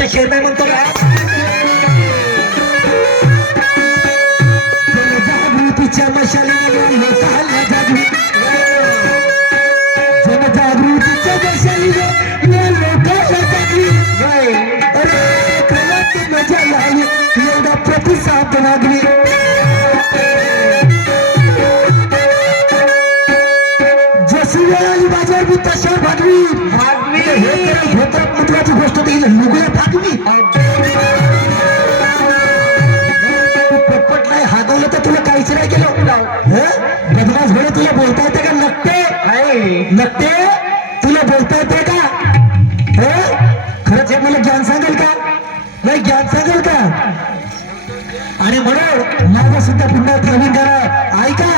मोठे शेर नाही म्हणतो का जागृतीच्या मशालीला लोकांना जागृत जनजागृतीच्या मशालीला लोकांना जागृत अरे कलाची मजा लागली एवढा प्रतिसाद लागली जशी वेळ आली माझ्यावर मी तशा भागवी हे महत्वाची गोष्ट देईल लुगड्या भागवी पटपट नाही हागवलं तर तुला काहीच नाही केलं बदमाश घोडे तुला बोलता येते का नक्ते तुला बोलता येते का खरंच हे मला ज्ञान सांगेल का नाही ज्ञान सांगेल का आणि म्हणून माझं सुद्धा पुन्हा प्रवीण करा ऐका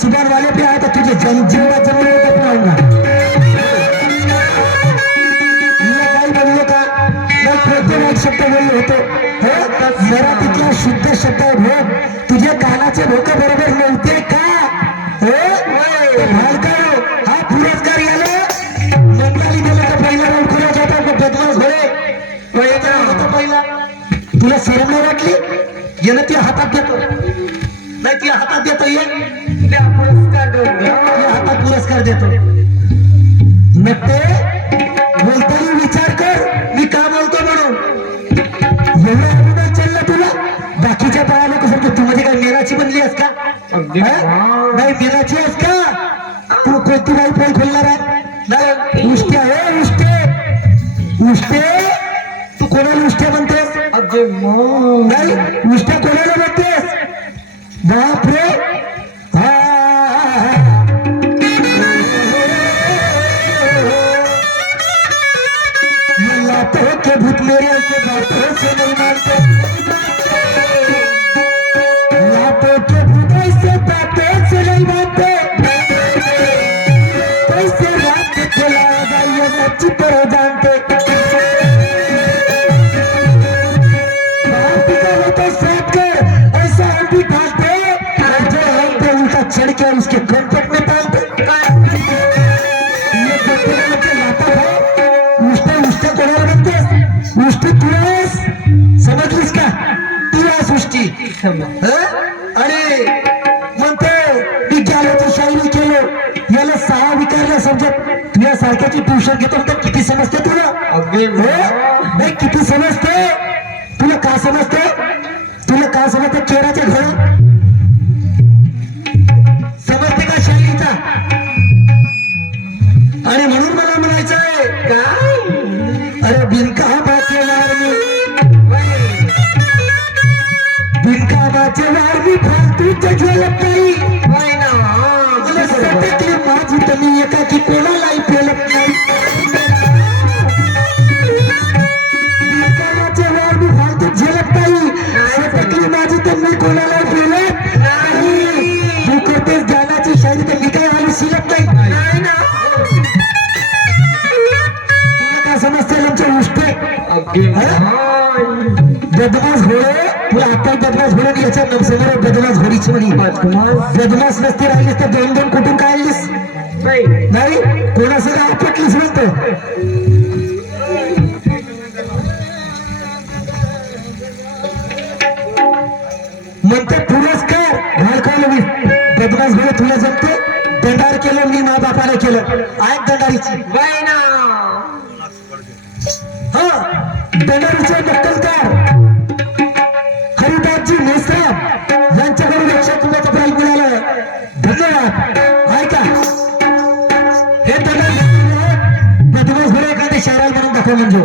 सुधार वाले पे आया तो तुझे जिंदा जमीन में अपनाऊंगा काही बोललो का नाही खोटे वाईट शब्द बोललो होतो मराठीतला शुद्ध शब्द भोग तुझे कानाचे भोक बरोबर नव्हते का हा पुरस्कार याला मंडळी दिलं का पहिला राऊंड खरंच होता बदमाश घोडे होता पहिला तुला शरम नाही वाटली यानं ती हातात देतो नाही ती हातात देतो ये हातात पुरस्कार देतो नक्ते बोलताना विचार कर मी का बोलतो म्हणून एवढं अभिमान चालला तुला बाकीच्या पायाला कसं तू मध्ये काय मेराची बनली आहेस का नाही मेराची आहेस का तू कोणती बाई पोल खोलणार आहे नाही उष्टे आहे उष्टे तू कोणाला उष्टे म्हणतेस नाही उष्टे कोणाला म्हणतेस बापरे लातों के भूत मेरे के बातों से नहीं मानते लातों के भूत ऐसे बातों से नहीं मानते कैसे रात चलाएगा ये सच्ची तरह जानते बात करो तो साथ कर ऐसा हम भी ढालते जो हम पे उल्टा चढ़ के उसके कॉन्टेक्ट में डालते ये जो लाता है उष्टे कोणाला म्हणतेस उष्टी तुळस समजलीस का तुळस उष्टी अरे म्हणतो विज्ञानाची शायरी केलो याला 6 विकारला समजत तुझ्या सारख्याची ट्युशन घेतो तर किती समजते तुला नाही किती समजते तुला का समजते केराचे घर समजते का शायरीचा आणि म्हणून मला म्हणायचं आहे काय अरे बिनकामाचे वारवी फालतूच्या झोलत नाही माझी तमी एका की कोणा शिलत नाही नाही ना. तुला काय समजते आमच्या गोष्टी अगदी बदमाश घोडे तुला आता बदमाश घोडे आणि याच्या समोर बदमाश घोडीची म्हणी बदमाश नसते राहिलीस तर दोन दोन कुठून काढलीस नाही कोणासंग आपटलीस म्हणतो म्हणते पुरस्कार भाडकावलं मी बदमाश घोडे तुला जमते दंडार केलं मी मा बापाला केलं ऐक दंडारीची बाई ना. हा दंडारीचे नक्कलकार हरिदासजी मेसराम यांच्याकडून 100 रुपयाचं प्राईज मिळालं धन्यवाद ऐका हे बदमाश घोडे एखाद्या शहराला म्हणून दाखव म्हणजे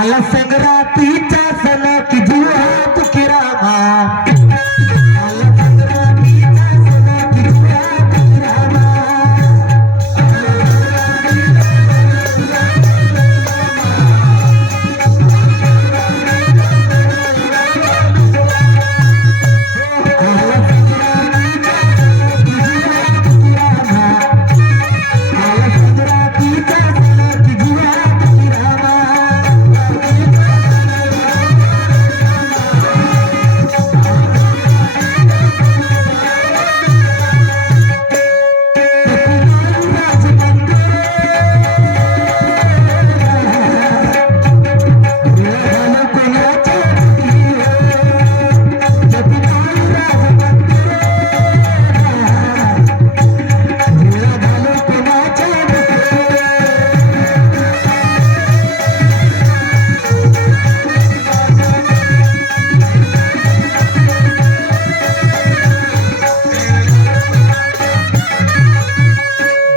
आला संक्रांतीचा सण की जीव हात किरामा आला संक्रांतीचा सण की जीव हात किरामा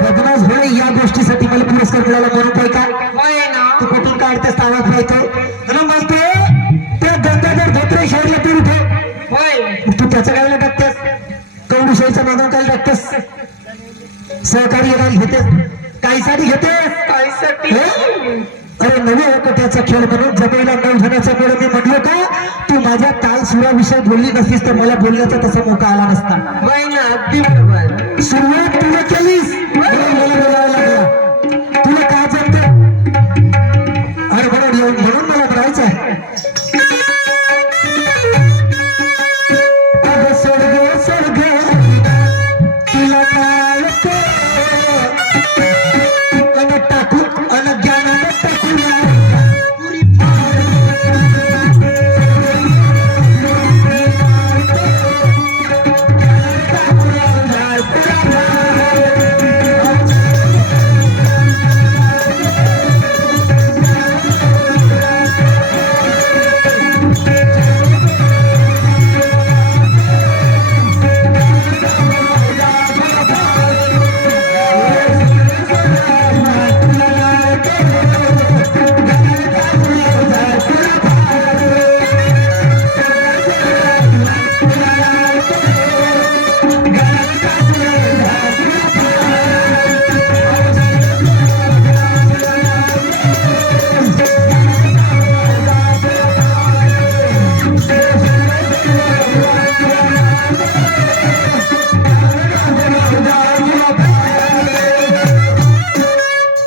बदमाश घोडे या गोष्टीसाठी मला पुरस्कार मिळाला म्हणून काय का बाई ना. तू कुठून काढतेस तावात राहतो म्हणून म्हणतो त्या गंगाधर धोत्रे शहरला तू उठे बाई तू त्याचं काय टाकतेस कौडुशाहीचं नाव काय टाकतेस सहकारी घेतेस काहीसाठी घेतेस काहीसाठी. अरे नवे कट्याचा खेळ म्हणून जमेला नऊ जणाचा खेळ मी म्हटलो का तू माझ्या ताल सुराविषयी बोलली नसतीस तर मला बोलण्याचा तसा मोका आला नसता बाई ना. अगदी बरोबर. सुरुवात तुला केलीस म्हणून मला बोलावं लागला तुला काय जमते अरे म्हणून मला म्हणायचं आहे अगं सोड सोड तुला काय अन टाकू अन ज्ञानानं टाकू पुरी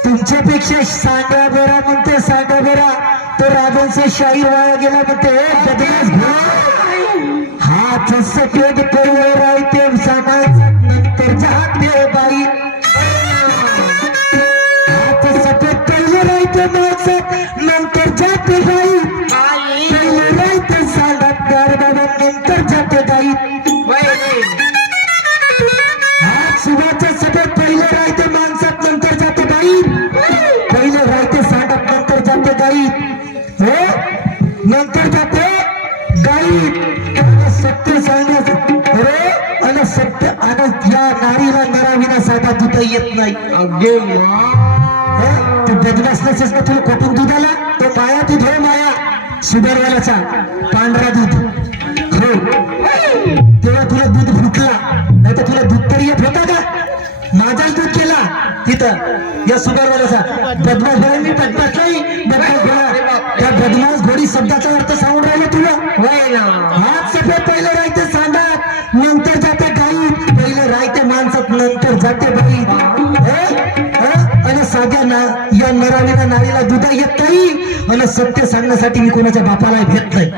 तुमच्यापेक्षा सांगा बेरा म्हणते सांगा बेरा तो राजांचे शाही वाया गेला म्हणते बदमाश घोडा हात सफेद करून राहते समाज नंतर जाते बाई हात सफेद पहिले राहते माणसात नंतर जाते बाई पहिले राहते सांगत बाबा नंतर जाते बाई हात सुभाचा सफेद पहिले राहते माणसात नंतर जाते बाई पहिले राहते सांगत नंतर जाते गाई हो नंतर जाते गाई सत्य सांगायचं अरे आणि सत्य आणि या नारीला नराविना साधा दुधा येत नाही तू बदमाश नसेस ना तुला कोटून दूध आला तो माया दूध हो माया सुगरवाल्याचा पांढरा दूध हो तेव्हा तुला दूध फुटला नाही तर तुला दूध तरी येत होता का माझा दूध केला तिथं या सुगरवाल्याचा बदमाश घोडा मी बदमाश नाही बदमाश घोडा त्या बदमाश घोडी शब्दाचा अर्थ सांगून राहिला तुला हात सफेद पहिले राहते सांगात नंतर जाते गाई पहिले राहते माणसात नंतर सुंदर जाते बाई आणि साध्या ना या नरावीला नारीला दुधा येत नाही आणि सत्य सांगण्यासाठी मी कोणाच्या बापाला भेट नाही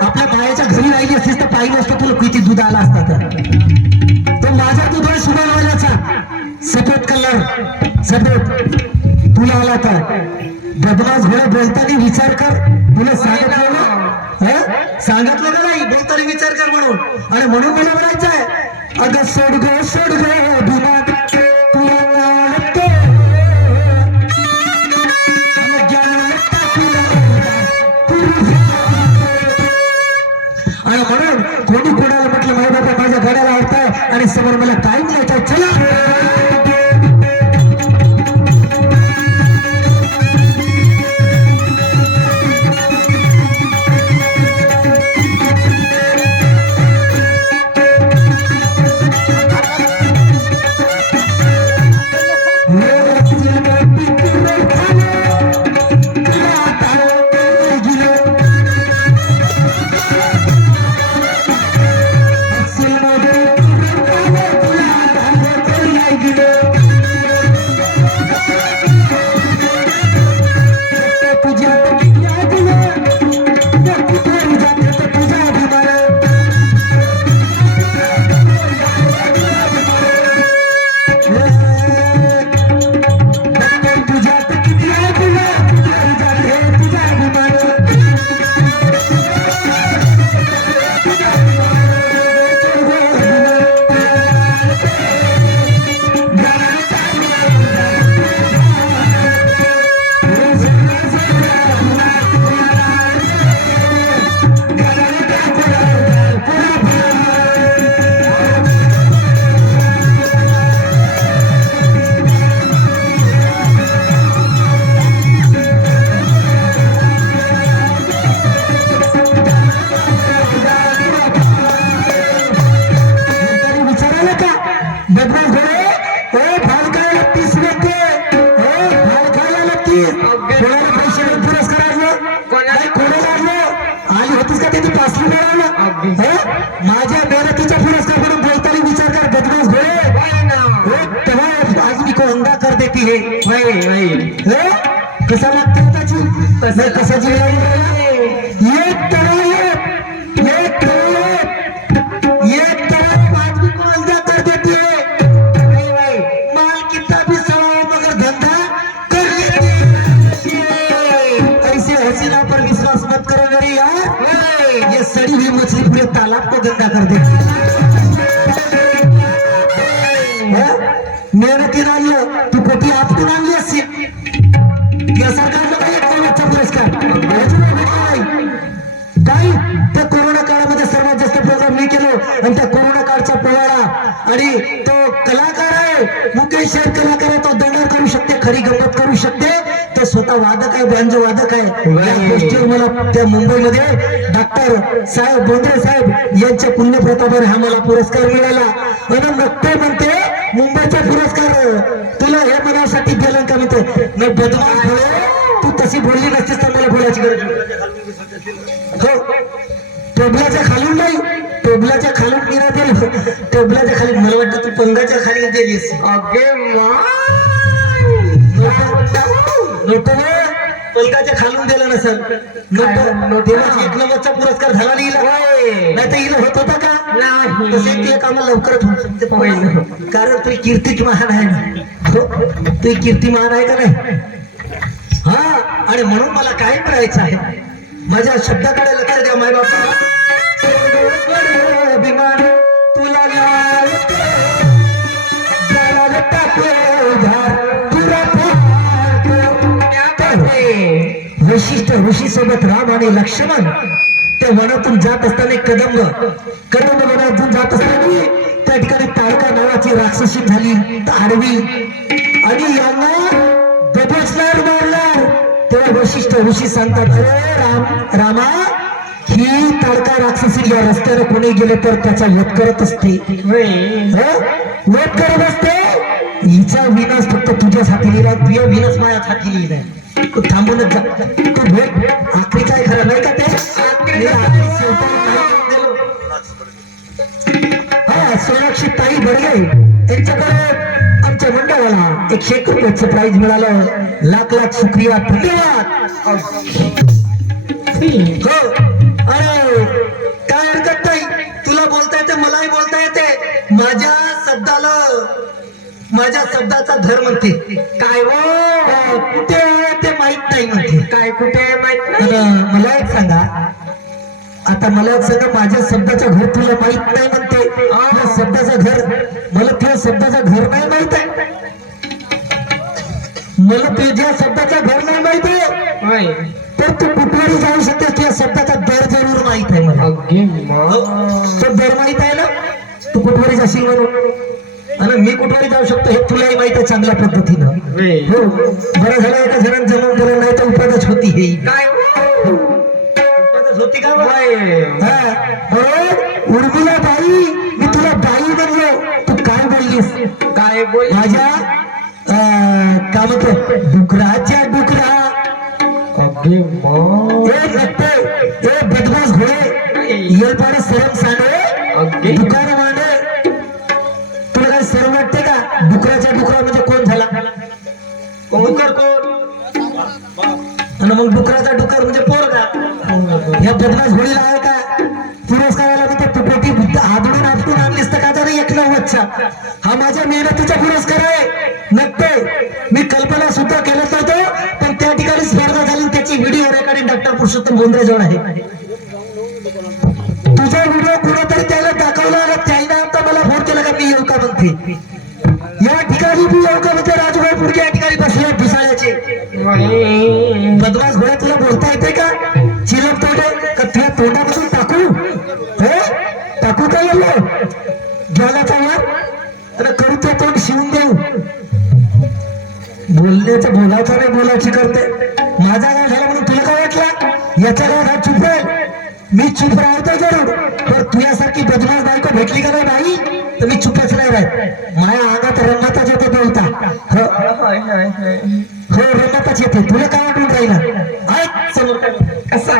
आपल्या बायाच्या घरी राहिली असतीस तर पाहिलं असतं तुला किती दूध आला असता तर माझ्या दुधाला सुधारवायचा सफेद कलर सफेद तुला आला तर बदमाश घोडा बोलताना विचार कर तुला सांगितलं ना सांगितलं का नाही बोलताना विचार कर म्हणून आणि म्हणून मला म्हणायचं आहे अगं सोड गो बिना तुला आवडते आणि ज्ञान तुला आणि म्हणून कोणी कोणाला म्हटलं माझ्या बाबा माझ्या गड्याला आवडताय आणि समोर मला काय म्हणायचं चला माझ्या मेहनतीचा पुरस्कार म्हणून बोलताना विचार कर बदमाश घोडे तेव्हा आज मी कोंदा कर देती हे कसा लागतो त्याची कशाची आज मी कोंदा कर देती माल कितना भी सवाल मगर धंधा कर लेती ऐसे हसीना पर विश्वास मत करो मेरी यार ये सड़ी हुई मछली पूरे तालाब को गंदा कर देती मेहनतीनं आणलं तू कोटी आपटून आणली असेल या सरकारला काही एक कोणाचा पुरस्कार काही त्या कोरोना काळामध्ये सर्वात जास्त प्रोग्राम मी केलो आणि त्या कोरोना काळच्या पोळाला आणि तो कलाकार आहे मुकेश शेठ कलाकार आहे तो दंड करू शकते खरी गंमत करू शकते तो स्वतः वादक आहे व्यंज वादक आहे या गोष्टीवर मला त्या मुंबईमध्ये डॉक्टर साहेब बोंद्रे साहेब यांच्या पुण्यप्रतापाने हा मला पुरस्कार मिळाला आणि मग ते म्हणते मुंबईचा पुरस्कार तुला हे मनासाठी दिलं का म्हणते मी बदमाश होय तू तशी बोलली नसतीस तर मला बोलायची गरज हो टेबलाच्या खालून नाही टेबलाच्या खालून मी नाही दिली टेबलाच्या खाली मला वाटतं तू पंगाच्या खाली दिलीस नोटने पलकाच्या खालून दिला नसेल नोटेची एक नंबरचा पुरस्कार झाला लिहिला नाही तर हिला होत होता का नाही तसे ते कामा लवकरच होऊ शकते कारण तुझी कीर्ती महान आहे ना तुझी कीर्ती महान आहे का नाही हा आणि म्हणून मला काय करायचं आहे माझ्या शब्दाकडे लक्ष द्या माय बापा अभिमान तुला वैशिष्ट्य ऋषी सोबत राम आणि लक्ष्मण त्या वनातून जात असताना कदंब वनातून जात असताना त्या ठिकाणी तारका नावाची राक्षसी झाली आडवी आणि यांना दबोचणार मारणार तेव्हा वैशिष्ट्य ऋषी सांगतात अरे रामा ही तारका राक्षसी या रस्त्याने कोणी गेले तर त्याचा वध करत असते वध करत असते हिचा विनाश फक्त तुझ्यासाठी लिहिला तुझ्या विनाश माझ्यासाठी लिहिलाय तू थांबूनच जा तू भेट आखरी काय खरं नाही का ते सोनाक्षी ताई बडगे यांच्याकडे आमच्या मंडळाला 101 रुपयाचं प्राइज मिळालं. लाख लाख शुक्रिया, धन्यवाद. हो अरे काय हरकत नाही, तुला बोलता येते, मलाही बोलता येते. माझ्या शब्दाचा धर म्हणते. काय हो कुठे आहे ते माहित नाही म्हणते. काय कुठे आहे माहित नाही. आणि मला एक सांगा, आता मला एक सांगा, माझ्या शब्दाचं घर तुला माहित नाही म्हणते. तुझ्या शब्दाचं घर, मला तुझ्या शब्दाचं घर नाही माहित आहे. मला तुझ्या शब्दाचं घर नाही माहित आहे, होय. तर तू कुठेही जाऊ शकतेस. तुझ्या शब्दाचा दर जरूर माहित आहे मला. अगदी मग. तो दर माहित आहे ना, तू कुठवरी जाशील म्हणून. आणि मी कुठवरी जाऊ शकतो हे तुलाही माहित आहे चांगल्या पद्धतीनं. होय. हो बरं झालं एका जणांना जमून गेलं, नाही तर उपदच होती हे. काय उपदच होती का बा? होय. हा बरोबर. उर्मिला बाई, मी तुला बाई म्हणलो, तू काय बोललीस? काय बोल. माझ्या काय म्हणतो, डुकराच्या डुकरा. अगदी मग. ए नक्ते, ए बदमाश घोडे, येलपाडे सरम सांडे, अगदी. दुकान मांडे. तुला काय सर्व वाटते का? डुकराच्या डुकरा म्हणजे कोण झाला? डुकर कोण? आणि मग डुकराचा डुकर म्हणजे पोरगा. या बदमाश घोडीला आहे का पुरस्काराला? मी तर तुपटी आदळून आपटून आणलीस तर का तरी 190चा. हा माझ्या मेहनतीचा पुरस्कार आहे. नक्ते मी कल्पना सुद्धा केलं नव्हतं, पण त्या ठिकाणी स्पर्धा झाली. त्याची व्हिडिओ रेकॉर्डिंग डॉक्टर पुरुषोत्तम बोंद्रेजवळ आहे. तुझा व्हिडिओ कुठेतरी त्याला दाखवला आणि त्याने आता मला फोन केला का मी येऊ का म्हणते. या ठिकाणी मी येऊ का म्हणते. राजूभाई पुढे या ठिकाणी बसले भिसाळ्याचे. बदमाश घोड्या, तुला बोलता येते का? चिलम तोडे का तुझ्या तोंडामधून टाकू? हे टाकू काय गेलो ज्ञानाचा वार आणि करू ते तोंड शिवून देऊ. बोलण्याचं बोलायचं नाही, बोलायची करते. माझा गाव झाला म्हणून तुला काय वाटलं? याचा गाव हा चुप आहे. मी चुप राहतो जरूर, पण तुझ्यासारखी बदमाश बायको भेटली का नाही बाई, तर मी चुपच नाही राहत. माझ्या अंगात रंगातच येते बोलता. हो हो रंगातच येते. तुला काय वाटून राहिला? ऐक समोर कसा.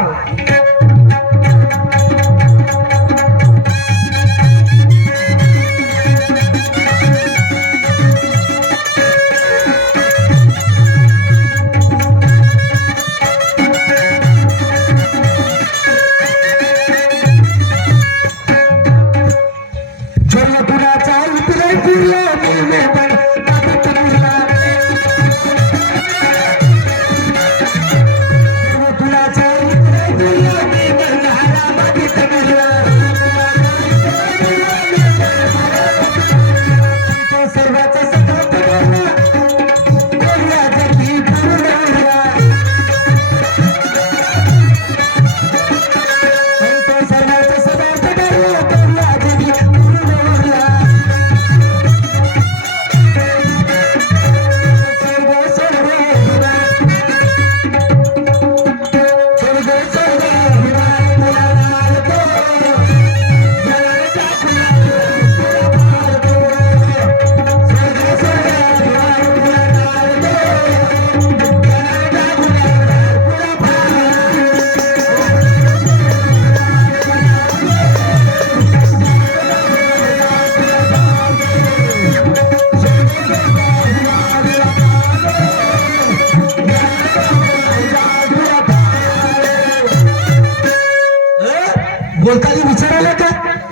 बोलताना विचारायला का?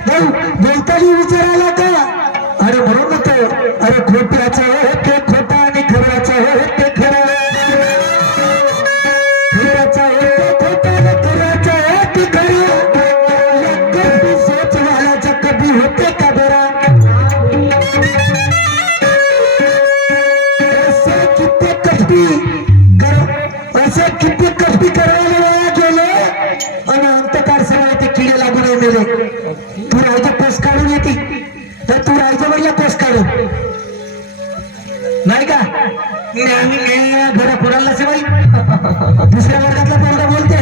नाही बोलताना विचारायला का? अरे म्हणून म्हणतो, अरे खोट्याचं हो ते खोटा आणि खऱ्याचं हो ते खरं. खोट्याचं हो ते खोटा आणि खऱ्याचं हो ते खरं. कधी सोच वालाचं कधी होते का बरा? असे कित्येक कष्टी करायला गेले आणि अंतकार सगळे ते किडे लागून मेले. तू राहायचं पोस्ट काढून येते तर तू राहायचं म्हणलं पोस्ट काढून नाही का? घरा पुराला शिवाय दुसऱ्या वर्गातला पोरगा बोलते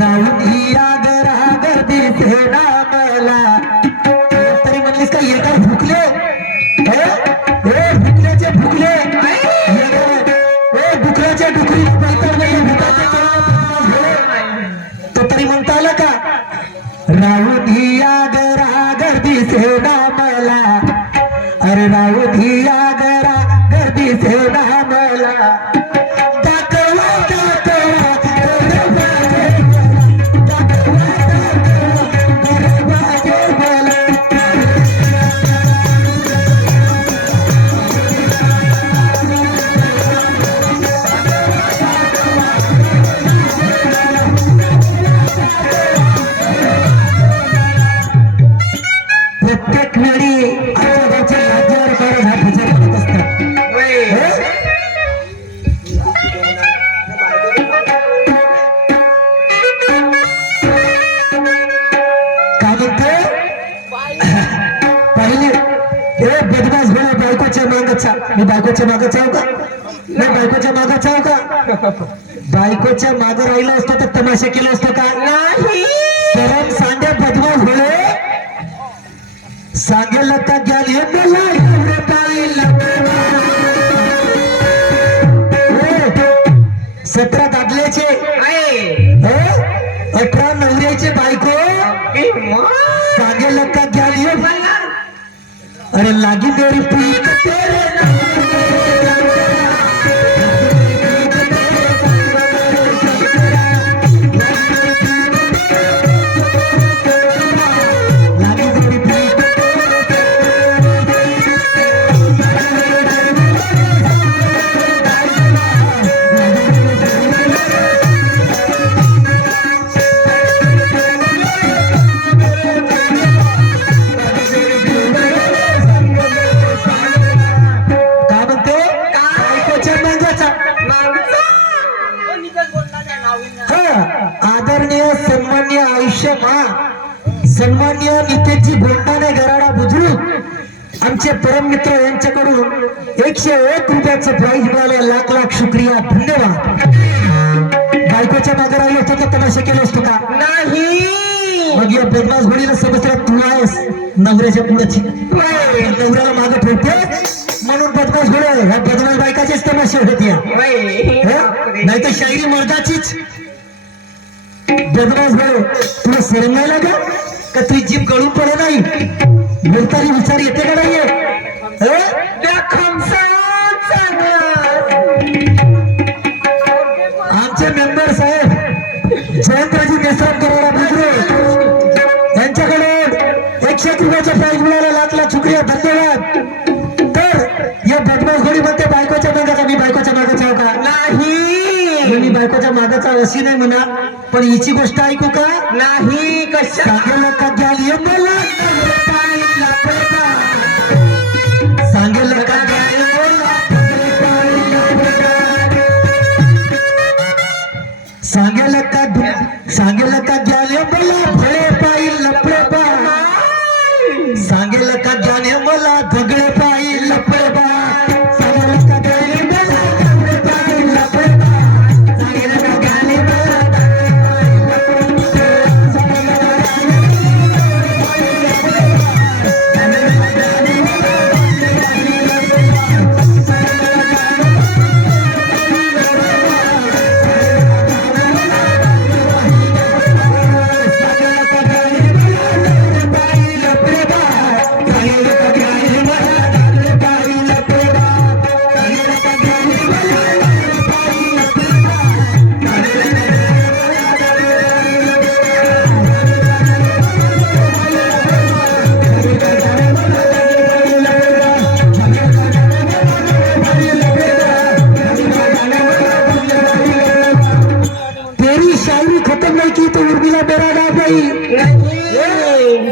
राहून रागर दिसे ना मला. तरी म्हणलीस का एका भुकले भुकल्याचे भुकले डुकऱ्याच्या डुकरी तो तरी म्हणता आला का? राहून रागर गर्दी से ना मला अरे राहू धिया गरा गर्दी से ना मला दाखवा दाखवा दरवाजे मला प्रत्येक वेळी आजोबाच्या राज्यावर कारण हा विचार करत असतात वय. काय म्हणते पहिले हे बदमाश बोला बायकोच्या मागचा मी बायकोच्या मागच आहो का मी बायकोच्या मागच आहो का बायकोच्या मागं राहिलं असतं तर तमाशा केलं असतं का नाही सरम सांगे बदमाश बोले सांगेल का ज्ञान हे मला एवढे पाहिलं 17 दादल्याचे आहे. 18 नवऱ्याचे बायको की मग सांगेल का ज्ञान हे मला अरे लागी मेरी पीठ तेरे लागी मेरी पीठ काय म्हणते बायकोच्या मागाचा आदरणीय सन्मान्य आयुष्य सन्मान्य नितेशजी गोंडाने गराडा बुजुर्ग आमचे परम मित्र यांच्याकडून 101 रुपयाचं प्राईज मिळाले लाख लाख शुक्रिया धन्यवाद बायकोच्या मागे राहिलो असतो तर तमाशा केलं असतो का नाही मग या बदमाश घोडीला समजला तू आहेस नवऱ्याच्या पुढची नवऱ्याला मागे ठेवते म्हणून बदमाश घोडे ह्या बदमाश बायकाचेच तमाशे होते वय. नाही तर शायरी मर्दाचीच बदमाश घोडे तुला सरम नाही लागा का तुझी जीभ गळून पडे नाही बोलताना विचार येते का नाहीये त्या खमसावर चांगला. आमचे मेंबर साहेब जयंतराजी मेसराम गराडा बुजुर्ग यांच्याकडे 101 रुपयाचा प्राईज मिळाला लाख लाख शुक्रिया धन्यवाद तर या बदमाश घोडी म्हणते बायकोच्या मागाचा मी बायकोच्या मागाचा आहो का नाही मी बायकोच्या मागाचा अशी नाही म्हणा पण हिची गोष्ट ऐकू का नाही कशा सांगेल का द्याल मला पाहिला पेटा सांगेल का द्याल मला पाहिला पेटा सांगेल का द्याल मला फळे पाहिल लपडे बा सांगेल का द्याल मला झगडे पाहिल लपडे बा सांगेल का द्याल मला झगडे पाहिल लपडे बा सांगेल का द्याल मला तेरी शायरी खत्म नहीं की तो उर्मिला मेरा नाम नहीं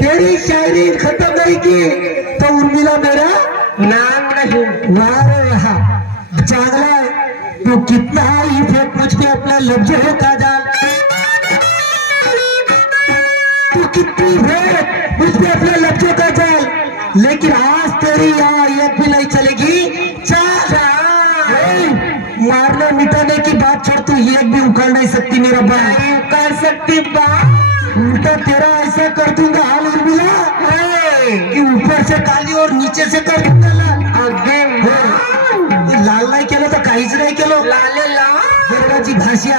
तेरी शायरी खत्म नहीं की तो उर्मिला मेरा नाम नहीं वाह रे वाह चांगला है तू कितना ही फेंक मुझ पे अपना लफ्जों का जाल तू कितनी फेंक मुझ पे अपने लफ्जों का जाल लेकिन आज तेरी यहाँ एक भी नहीं चलेगी चाल मारने मिटाने की बात छोड़ तू एक भी उखाड़ नहीं सकती मेरा भाई नहीं कर सकती बा उल्टा तेरा ऐसा कर दूंगा हाल उर्मिला कि ऊपर से काली और नीचे से कर दूंगा लाल. अगदी हो. लाल नाही केलं तर काहीच नाही केलं लाले ला गर्वाची भाषा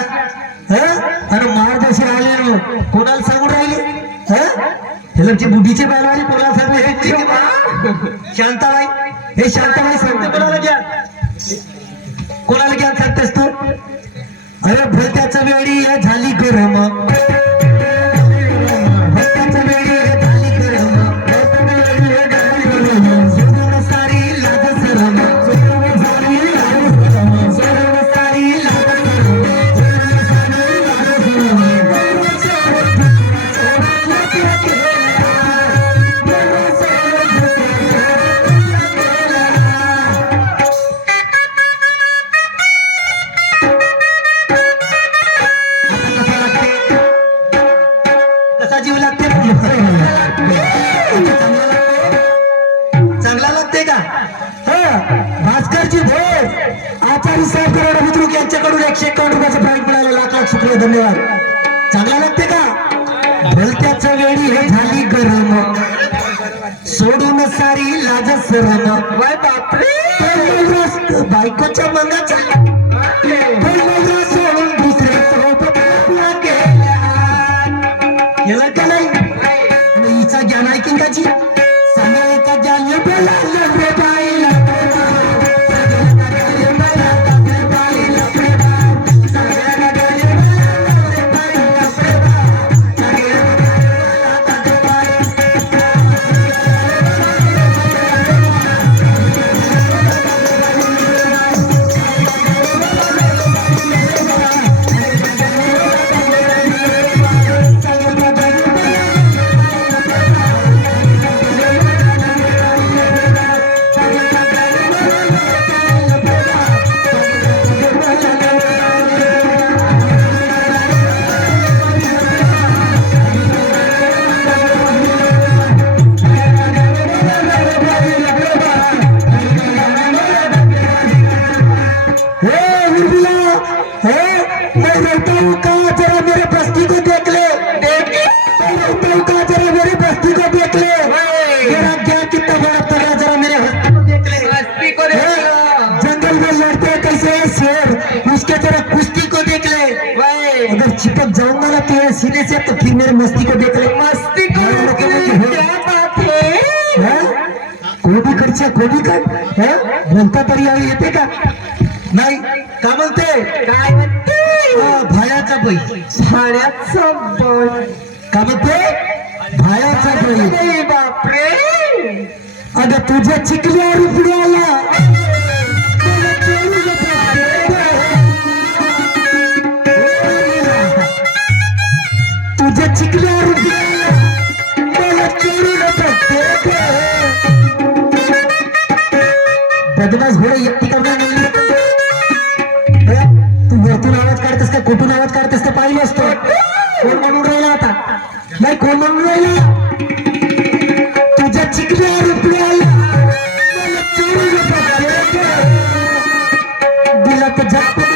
आणि मार जशी आले कोणाला सांगून राहिले हेलमची बुद्धीचे बायवाली कोणाला सांगले शांताबाई हे शांताबाई सांगते कोणाला घ्या कोणाला घ्या सांगतेस तू अरे भलत्याच्या वेळी हे झाली गरम भलत्याच्या वेळी हे झाली गरम सोडून सारी लाज सरम सोडून सारी लाज सरम सोडून सारी लाज सरम कसा जीव लागते चांगला लागते का भास्करजी भोज आचार्य साहेब करोड बुद्रुक यांच्याकडून 151 रुपयाचं प्राईज मिळालं लाख लाख शुक्रिया धन्यवाद चांगला लागते का भलत्याच्या वेळी हे झाली गरम सोडून सारी लाज सरम वय बापरे बायकोच्या मंगाचा सोडून दुसऱ्या सोबत केला का नाही हिचा ज्ञान ऐकीन काची सांगा एका ज्ञान चिपक जाऊंगा ना तेरे सीने से तो फिर मेरे मस्ती को देख ले मस्ती को क्या बात है कोबी कट बोलता तरी येते का नाही का म्हणते काय म्हणते भायाचा बाई भाड्याचा बाई का म्हणते भायाचा बाई बापरे अगं तुझ्या चिकल्या रुपड्याला तुझ्या चिकल्या रुपयाला मला चोरून बदमाश घोडे एकटी करणार नाही तू वरतून आवाज काढतेस का कुठून आवाज काढतेस ते पाहिलं असतो कोण म्हणून राहिला आता नाही कोण म्हणून राहिला तुझ्या चिकल्या रुपयाला मला चोरून दिला तर झटपट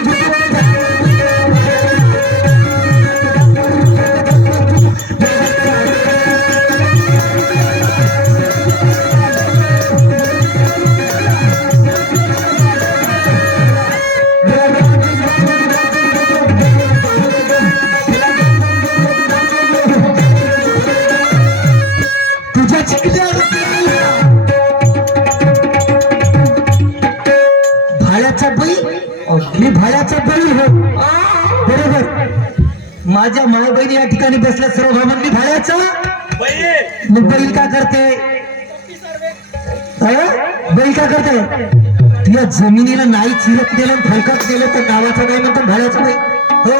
मी भाड्याचा बैल हो बरोबर माझ्या माय बहिणी या ठिकाणी बसल्या सर्व भावन मी भाड्याचा मग बैल का करते बैल का करते तुझ्या जमिनीला नाही चिरत दिलं फलकत दिलं तर गावाचं नाही म्हणतो भाड्याचा बैल हो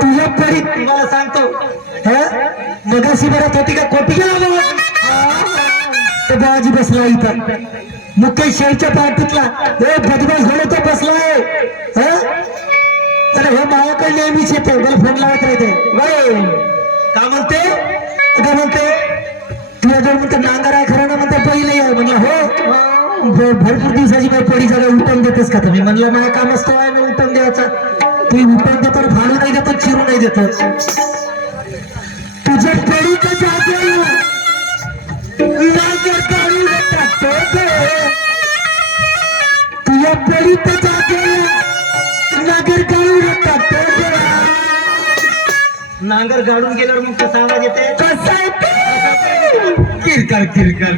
तुझ्या पडी तुम्हाला सांगतो मगाशी बरत होती का कोटी गेला तर बाबाजी बसला इथं मुकेश शेळच्या पार्टीतला बदमाश घोडे तो बसलाय अरे हे माझ्याकडे नेहमीच येते मला फोन लावत राहते का म्हणते का म्हणते तुला जर म्हणते नांगर आहे खरं ना म्हणते पहिले आहे म्हणलं हो भरपूर दिवसाची काही पडी जागा उठवून देतेस का तुम्ही म्हणलं माझ्या काम असतो आहे मी उठवून द्यायचा तुम्ही उठवून देतो फाडू नाही देतो चिरू नाही देतो तुझ्या पडीचं जागेला नांगर काढून टाकतो तुझ्या पडीचं जागेला नांगर काढून टाकतो नांगर गाडून गेल्यावर मग कसा आवाज येते कसा येते किरकिर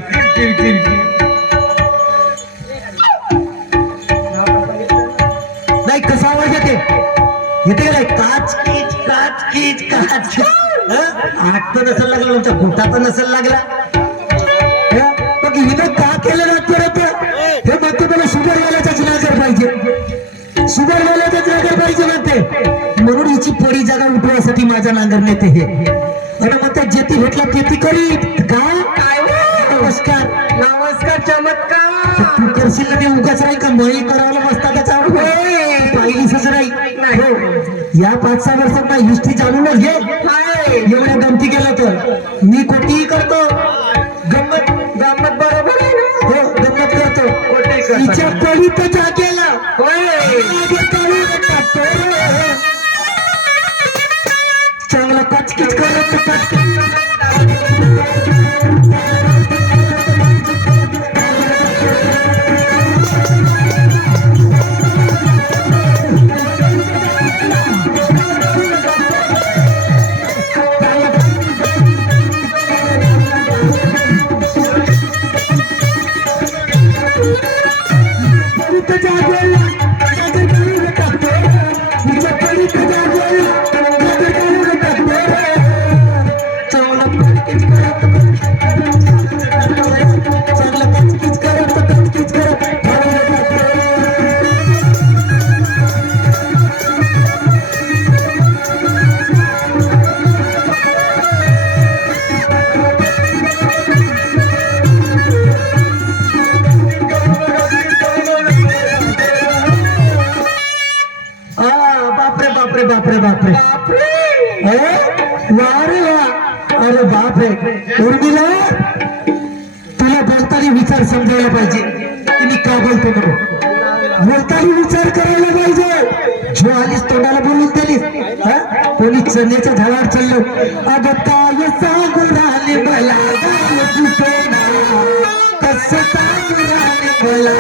नाही कसा आवाज येते का नाही काच कीच आठ तर नसेल लागला तुमच्या गोटा तर नसेल लागला मग हिनं का केलं ना परत हे म्हणते मला शुगरवाल्याचाच नागर पाहिजे शुगरवाल्याचाच नागर पाहिजे म्हणते म्हणून हिची पडी जागा उठवायसाठी माझा नांगर नेते हे आणि म्हणते जेती भेटला तेती करी का नमस्कार चमत्कार तू करशील ना मी उगाच राही का मळी करायला बसता त्याचा पाहिलीच नाही या 5-6 वर्षात ना हिस्ट्री चालूनच घे एवढ्या गमती केला तर मी कोटीही करतो गंमत बरोबर हो गंमत करतो तिच्या पडी तर जागेला चांगला कचकीच करत बापरे अरे बापरे उर्मिला तुला बोलताना विचार समजायला पाहिजे मी का बोलतो म्हणून बोलताना विचार करायला पाहिजे जो आलीस तोंडाला बोलून दिलीस कोणी चण्याच्या झाडावर चाललो अगं काय सांगू राहिले मला कसं सांगू राहिले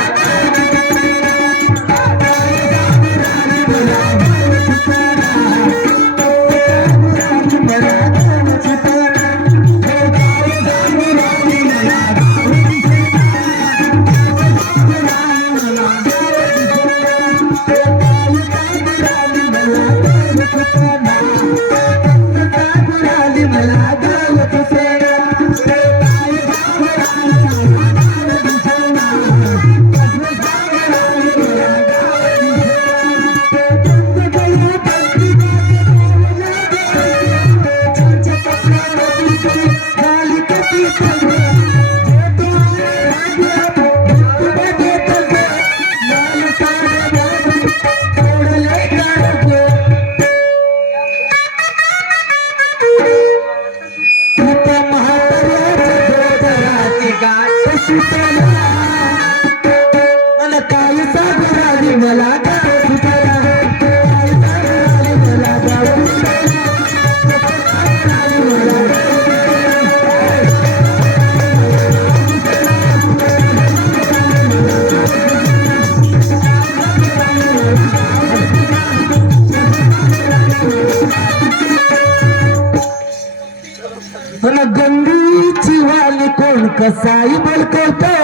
मला गंगीची वाली कोण कसाई बलकवतो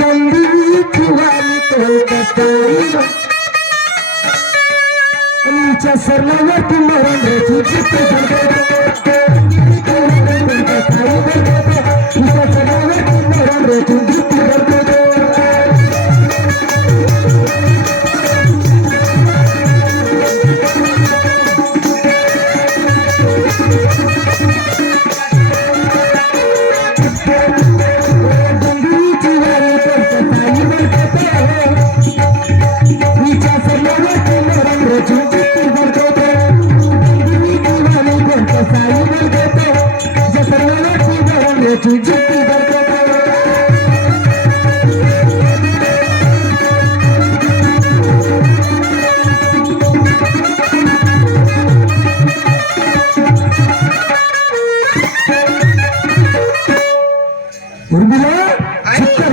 गंगीची वाली कोण कसाई नीच्या सरणावरती मरण तुझी सरणावरती मरण तुझी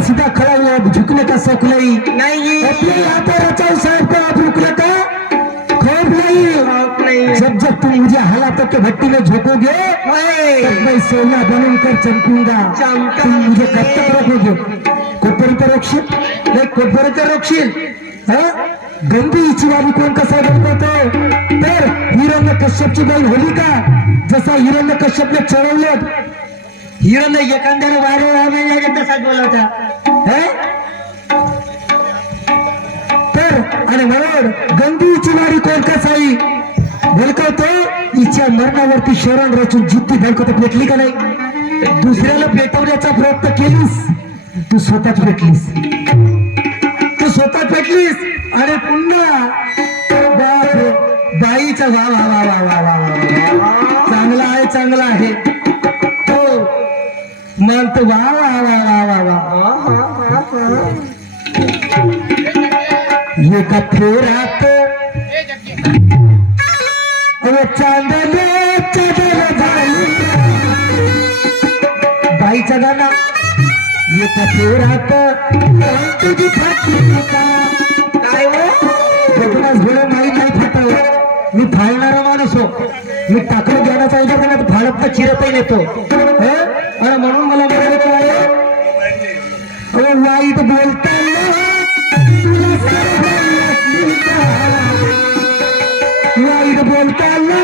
सीधा खड़ा हुआ झुकने का शौक नहीं अपने यहाँ पर रचा साहब को आप रुकने का खौफ नहीं जब जब तुम मुझे हालातों के भट्टी में झोंकोगे तब मैं सोना बनकर चमकूंगा। तुम मुझे कब तक रोकोगे? कुठपर्यंत रोखशील? नाही कुठपर्यंत रोखशील? गंदी इचीवाली कोण कसा बनवतो? तर हिरण्य कश्यपची बाई होली का? जसा हिरण्य कश्यपने चढवलं, हिरण्य एखाद्याने वारे तसाच बोलायचा तर, आणि म्हणून गंदी इचीवाली कोण कसाई भडकवतो? हिच्या मरणावरती शरण रचून जिद्दी भडकवतो. पेटली का नाही? दुसऱ्याला पेटवण्याचा प्रयत्न केलीस, तू स्वतःच पेटलीस. तू स्वतः पेटलीस आणि पुन्हा बापरे, बाईचा वा वा वा वा वा वा वा, चांगला आहे, चांगला आहे. हो म्हणतो वा वा वा वा वा वा. एका फेरात चांदले चादर झाली, बाईचा गाणं. एका फेरात तुझी फाटली का? काय हो जगण्यास घोडं माहीत नाही फाटावं. मी फाळणारा माणूस हो. मी टाकलं ज्ञानाचा विचार करण्यात फाळत तर चिरतही नेतो. आणि म्हणून मला म्हणायचं आहे, वाईट बोलताना तुला सर्व वाटली का? वाईट बोलताना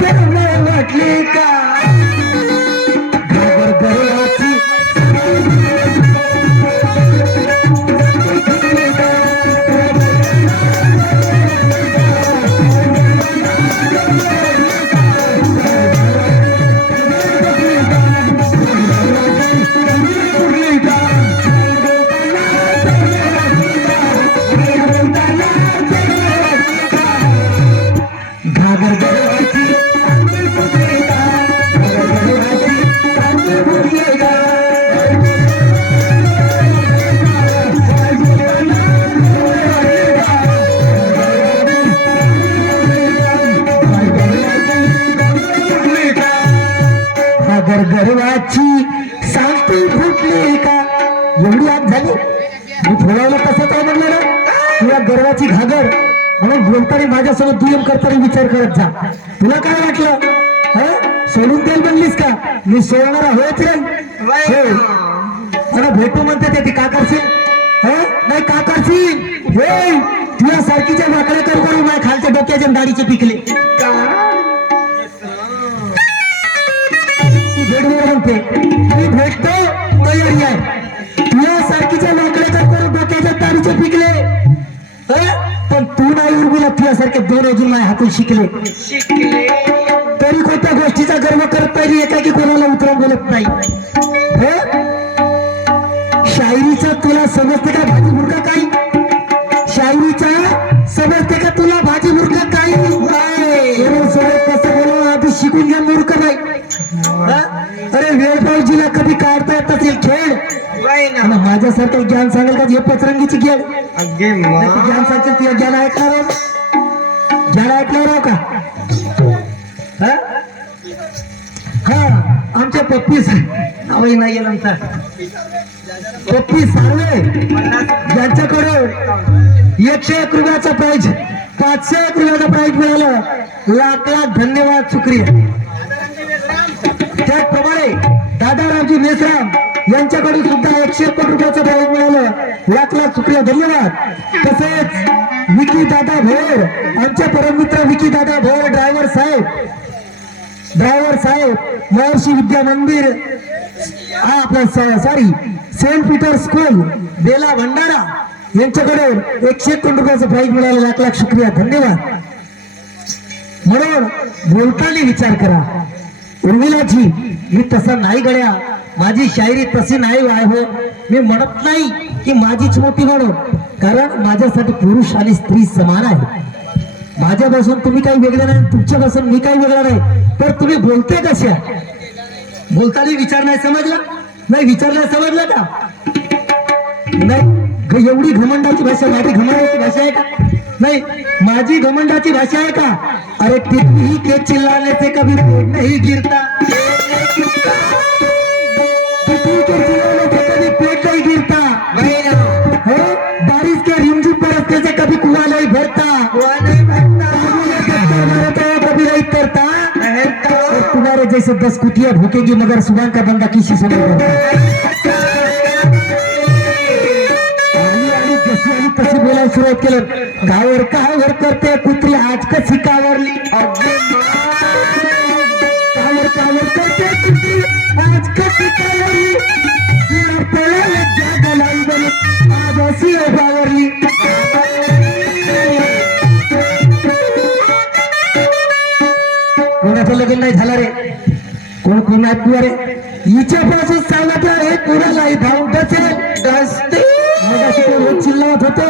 सर्व वाटली का? घाबर दरवाची गर्वाची सांगते फुटली का? एवढी आग झाली. मी थोडावलं तसंच आहे म्हणलं ना, तुला गर्वाची घागर. म्हणून बोलताना माझ्यासोबत दुय्यम करताना विचार करत जा. तुला काय वाटलं सोडून तेल बनलीस का? मी सोडणारा होत रे. मला भेटू म्हणते ते का करशील? नाही का करशील? तुला सारखीच्या वाकड्या कर करू माझ्या खालच्या डोक्याच्या दाढीचे पिकले. म्हणते मी भेटतो तयारी आहे. तुला सारखीच्या वाकड्याच्या करून डोक्याच्या दाढीचे पिकले, पण तू नाही उर्मिला तुझ्यासारखे दोन अजून माझ्या हातून शिकले. तरी कोणत्या गोष्टीचा गर्व करत पाहिजे एका की कोणाला उतरवून बोलत नाही. शायरीचा तुला समजते का भाजी मुर्गा काही? शायरीचा समजते का तुला भाजी मुर्गा काही? कसं बोलू आधी शिकून घ्या मूर्ख नाही. अरे वेळपावजीला कधी काढता येत असेल खेळ, माझ्यासारखं ज्ञान सांगेल का? हे पचरंगीची गेल ज्ञान सांगते तुझ्या ज्ञान ऐकणार ज्ञान ऐकणार का? हा आमच्या पप्पी नावही नाही गेलं आमचा पप्पी सार्वे यांच्याकडे 101 रुपयाचा प्राईज, 501 रुपयाचा प्राईज मिळालं. लाख लाख धन्यवाद, शुक्रिया. त्याचप्रमाणे दादारावजी मेश्राम यांच्याकडून सुद्धा 101 रुपयाचं प्राईज मिळालं. लाख लाख शुक्रिया, धन्यवाद. तसेच विकी दादा भोर, आमचे परममित्र विकी दादा भोर ड्रायव्हर साहेब महर्षी विद्या मंदिर आपला sorry Saint Peter school Bela Bhandara यांच्याकडून 101 रुपयाचं प्राईज मिळालं. लाख लाख शुक्रिया, धन्यवाद. म्हणून बोलताना विचार करा. उर्मिलाजी मी तसा नाही गड्या, माझी शायरी तशी नाही आहे. मी म्हणत नाही की माझीच मोठी म्हणून, कारण माझ्यासाठी पुरुष आणि स्त्री समान आहे. माझ्यापासून तुम्ही काही वेगळं नाही, तुमच्यापासून मी काही वेगळं नाही. तर तुम्ही बोलते कशा? बोलताना विचार नाही समजला? नाही विचार नाही समजला का? नाही एवढी घमंडाची भाषा माझी घमंडाची भाषा आहे का? नहीं, माझी घमंडाची भाषा है का? अरे तितली के चिल्लाने से कभी पेट नहीं गिरता, तितली के चिल्लाने से कभी पेट नहीं गिरता, बारिश के रिमझिम बरसने से कभी कुआं नहीं भरता, कभी नहीं जैसे 10 कुतिया भूकेगी मगर सुबह का बंदा किसी से नहीं डरता. आणि जशी आणि तशी बोलायला सुरुवात केलं. गावर कावर करते कुत्री आज कशी कावरली. कावर कावर करते कुत्री आज कशी कावरली. तिला पळायला जागा नाही बरी आज अशी बावरली. कोणाचं लग्न नाही झालं रे. कोण कोण आहे तू रे. हिच्या पासून सांगत आहे कोणालाही भाव बसेल डसते. मगाशी तो रोज चिल्लावत होते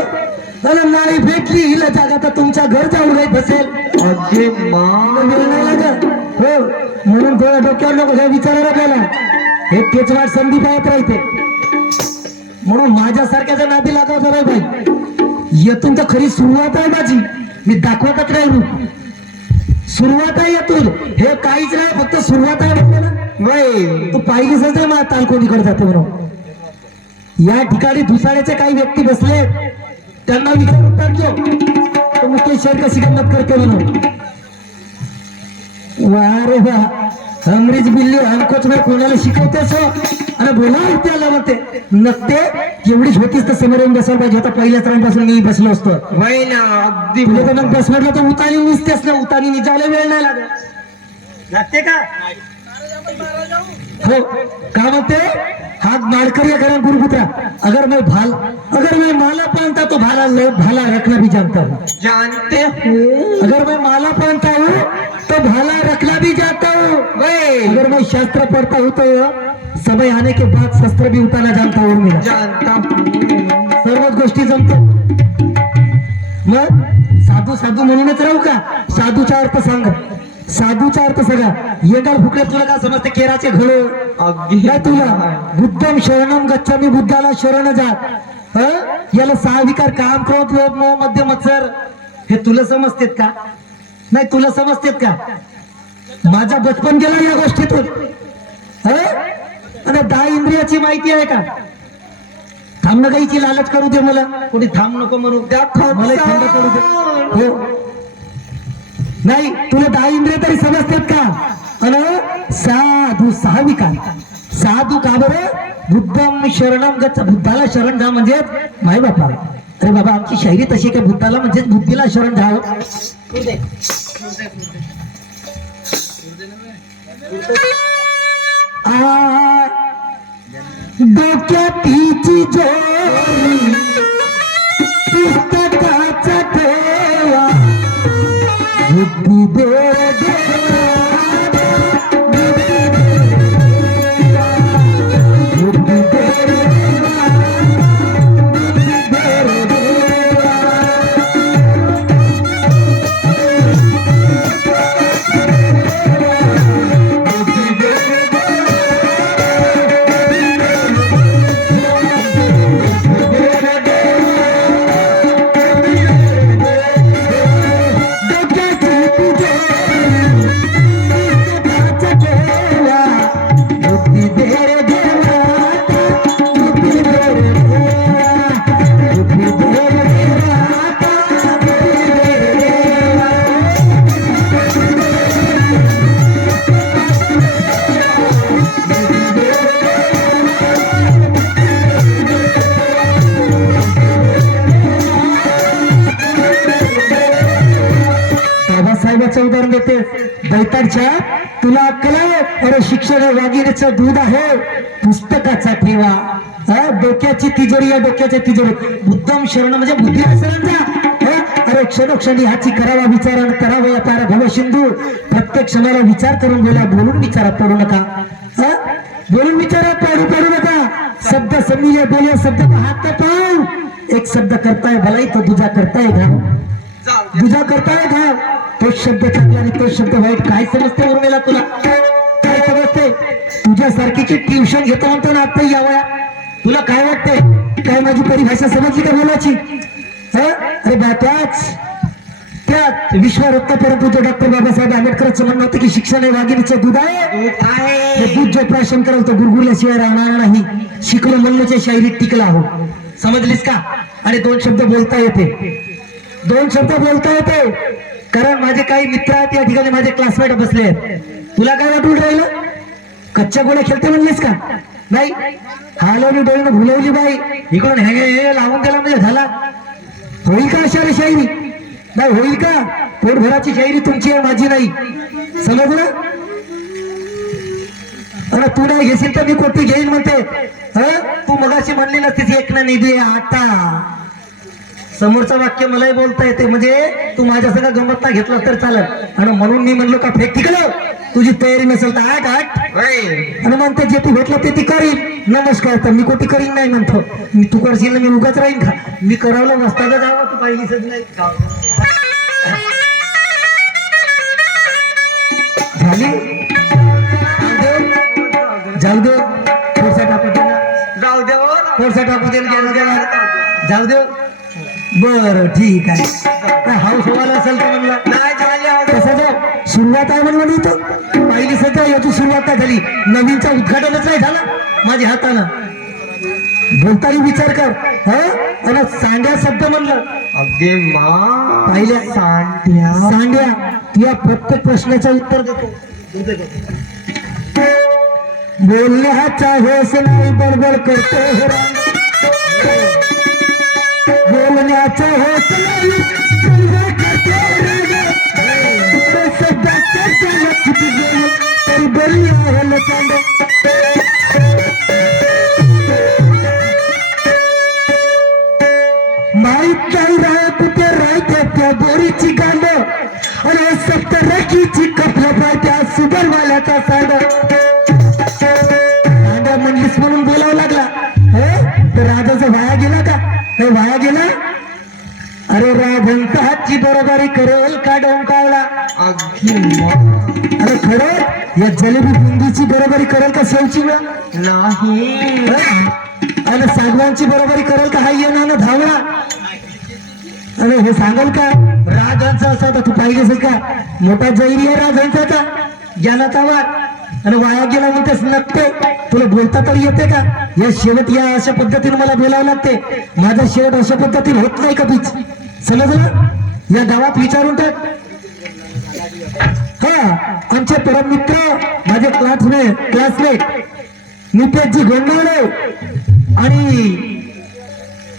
मला नाही भेटली हिला जागा तर तुमच्या घर जाऊन नाही बसेल. अगे मा नाही लागत हो म्हणून थोड्या डोक्यावर नको हे विचारायला आपल्याला. हे केचवाट संधी पाहत राहते म्हणून माझ्यासारख्याच्या नादी लागायचं नाही भाई. येथून तर खरी सुरुवात आहे माझी. मी दाखवतच नाही रूप. सुरुवात आहे यातून. हे काहीच नाही फक्त सुरुवात आहे म्हणलं ना. तू पाहिलीच नाही मला ताल कोणीकडे जाते म्हणून. या ठिकाणी दुसऱ्याचे काही व्यक्ती बसले त्यांना विचार उतरलो मुकेश शेर कशी गंमत करते म्हणून. वा रे वा अमरीज बिल्ली हमकोच मी कोणाला शिकवतेस आणि बोला त्याला म्हणते नसते एवढीच होतीच तर समोर येऊन बसायला पाहिजे होता. पहिल्याच राऊंडपासून मी बसलो असतो. वय ना अगदी तुला तर मग बस म्हटलं तर उतानी निसतेस ना. उतानी निजायला वेळ नाही लागत. लागते का हो का म्हणते हाथ मारकर या करा गुरुपुत्रा. अगर मैं माला पहनता तो भाला रखना भी जानता हूँ. जानते हो अगर मैं माला पहनता हूँ तो भाला रखना भी जानता हूँ. अगर मैं शास्त्र पढ़ता हूँ तो समय आने के बाद शस्त्र भी उतारना जानता हूँ. मेरा जानता सर्वच गोष्टी जमतो. मग साधू साधू म्हणूनच राहू का. साधूचा अर्थ सांग. साधूचा अर्थ सगळा एकाल फुकले तुला का समजते केराचे घडो अगदी काय तुला. बुद्धम शरणम गच्छामी बुद्धाला शरण जा. याला सहा विकार काम क्रोध लोभ मोह मध्य मत्सर हे तुला समजतेत का. नाही तुला समजतेत का. माझा बचपन गेला या गोष्टीतून. आणि 10 इंद्रियाची माहिती आहे का. थांब गाईची लालच करू दे मला. कोणी थांब नको म्हणू द्या मला थंड करू दे. हो नाही तुला 10 इंद्रिय तरी समजतात का. आणि साधू 6 विकार. साधू का बरं. बुद्धम शरणम गच्छ बुद्धाला शरण जा म्हणजे माय बापा. अरे बाबा आमची शायरी तशी काय बुद्धाला म्हणजेच बुद्धीला शरण जाव. डोक्यातीची जोरी पुस्तकाचा ठेवा बुद्धी दे उदाहरण देते. दैताडच्या तुला अक्कल आहे. अरे शिक्षण वाघिणीचं दूध आहे पुस्तकाचा ठेवा. डोक्याची तिजोरी या डोक्याची तिजोरी. बुद्धम शरण म्हणजे बुद्धीला शरण जा. अरे क्षणोक्षणी ह्याची करावा विचार आणि करावा पारा भव सिंधू. प्रत्येक क्षणाला विचार करून बोला. बोलून विचारात पडू नका. बोलून विचारात पडू नका. शब्द समजले बोले शब्द हात पाहू. एक शब्द करताय भलाई तो दुजा करताय घाव. दुजा करताय घाव. तोच शब्द चांगला आणि तोच शब्द वाईट. काय समजते उर्मिला तुला. काय समजते. तुझ्यासारखीची ट्युशन घेतो म्हणतो ना आता यावया. तुला काय वाटते काय माझी परिभाषा समजली का बोलायची. अरे बा त्यात विश्वरत्न परंतु डॉक्टर बाबासाहेब आंबेडकरचं म्हणणं होतं की शिक्षण हे वाघिणीचं दूध आहे. हे दूध जो प्राशन कराल तो गुरगुरल्याशिवाय राहणार नाही. शिकलो म्हणण्याच्या शायरीत टिकला हो. समजलीस का. आणि 2 शब्द बोलता येते. 2 शब्द बोलता येते. कारण माझे काही मित्र आहेत या ठिकाणी माझे क्लासमेट बसले आहेत. तुला काय वाटून राहिलं? कच्च्या गोळ्या खेळते म्हणलीस का? नाही, हालवली डोळीनं भुलवली बाई, इकडून हे लावून दिला म्हणजे झाला. होईल का अशा रे शायरी? नाही होईल का? पोटभराची शायरी तुमची आहे, माझी नाही. समजलं? अरे तू नाही घेशील तर मी कोटी घेईन म्हणते. तू मगाशी म्हणली नसतीस एक ना निधी आता. समोरचं वाक्य मलाही बोलता येते, म्हणजे तू माझ्या सगळं गमत ना घेतला तर चालत. आणि म्हणून मी म्हणलो का फेक तिकडं, तुझी तयारी नसेल तर आठ आणि म्हणते जे तू भेटलं ते ती करीन. नमस्कार, तर मी कोटी करीन नाही म्हणतो. मी तू करशील ना मी उगाच राहीन का? मी करावलं मस्ताला जावं, तू पाहिलीच नाही. झाली जाऊ दे, थोडसा टाकू दे ना. जाऊ दे हो. थोडसा टाकू दे ना, जाऊ दे. बर ठीक आहे. काय हाऊस व्हायला असेल तर म्हणलं नाही झाली हो. तसं जाऊ. सुरुवात आहे म्हणून इथं पहिली सध्या याची सुरुवात काय झाली, नवीनचा उद्घाटनच नाही झाला माझ्या हातानं. बोलताना विचार कर. आणि सांड्या शब्द म्हणलं अगदी मा पाहिल्या सांड्या. सांड्या तुझ्या प्रत्येक प्रश्नाचं उत्तर देतो. बोलण्याचा होस नाही बडबड करते हे रांग. बोलण्याचा होस नाही बडबड करते हे रांग. शब्दाच्या त्याला किती गेलं तरी बोलली आहे लचांड. माहीत नाही राह कुठे राहते त्या बोरीची गांड. आणि सप्तरकीची कपला पाहत्या सुगरवाल्याचा सांड. सांड्या म्हणलीस म्हणून बोलावं लागला. तर राजाचं वाया गेला का? हे वाया गेला. अरे राजांचा हातची बरोबरी करेल का डोंकावला? अगदी मा अरे खरं या जलेबी बुंदीची बरोबरी करेल का शेवची वेळा? नाही. आणि सागवानची बरोबरी करेल का हा येणार धावला? अरे हे सांगाल का राजांचा असा तर तू पाहिजेस का? मोठा जैरी आहे राजांचा, ज्ञानाचा वाद. आणि वाया गेला म्हणतेस नकते. तुला बोलता तरी येते का? या शेवट या अशा पद्धतीने मला बोलावं लागते. माझा शेवट अशा पद्धतीने होत नाही कधीच. समजलं? या गावात विचारून टाक. आमचे परम मित्र, माझे क्लासमेट नितेशजी गोंडवले आणि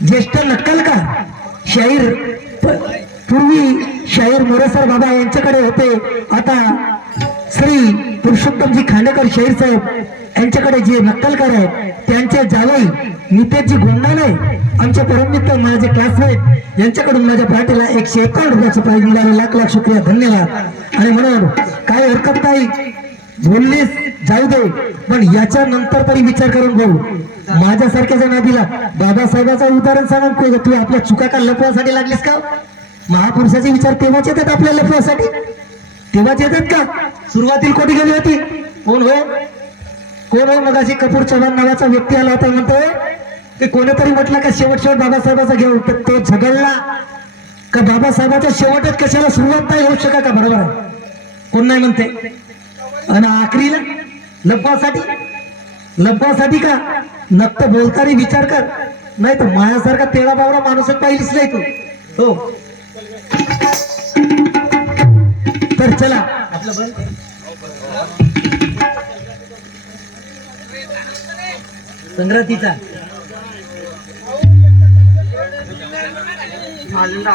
ज्येष्ठ नक्कलकार शाहीर, पूर्वी शाहीर मोरेसर बाबा यांच्याकडे होते, आता श्री पुरुषोत्तमजी खांडेकर शाहीर साहेब यांच्याकडे जे नक्कलकार आहेत त्यांचे जावई नितेशजी गोंडाणे, आमचे परममित्र माझे क्लासमेट यांच्याकडून माझ्या पार्टीला 151 रुपयाचं प्राईज मिळालं. लाख लाख शुक्रिया, धन्यवाद. आणि म्हणून काय हरकत नाही, बोललीस जाऊ दे, पण याच्या नंतर तरी विचार करून भाऊ माझ्यासारख्याच्या नादीला बाबासाहेबाचं उदाहरण सांगा. तू आपल्या चुका का लपवासाठी लागलीस का? महापुरुषाचे विचार तेव्हाच येतात आपल्या लपवासाठी, तेव्हाच येतात का? सुरुवातीला कोणी गेली होती? कोण हो मगाशी कपूर चव्हाण नावाचा व्यक्ती आला होता, म्हणतोय की कोणीतरी म्हटलं का शेवट बाबासाहेबाचा घेऊ, तर तो झगडला का बाबासाहेबाचा शेवटच कशाला सुरुवात नाही होऊ शका का? बरोबर आहे, कोण नाही म्हणते. आणि आखरीला लपवासाठी का? नक्की बोलताना विचार कर, नाही तर माझ्यासारखा तेळा बावरा माणूसच पाहिलीच नाही तू. हो तर चला आपलं संक्रांतीचा झालं ना.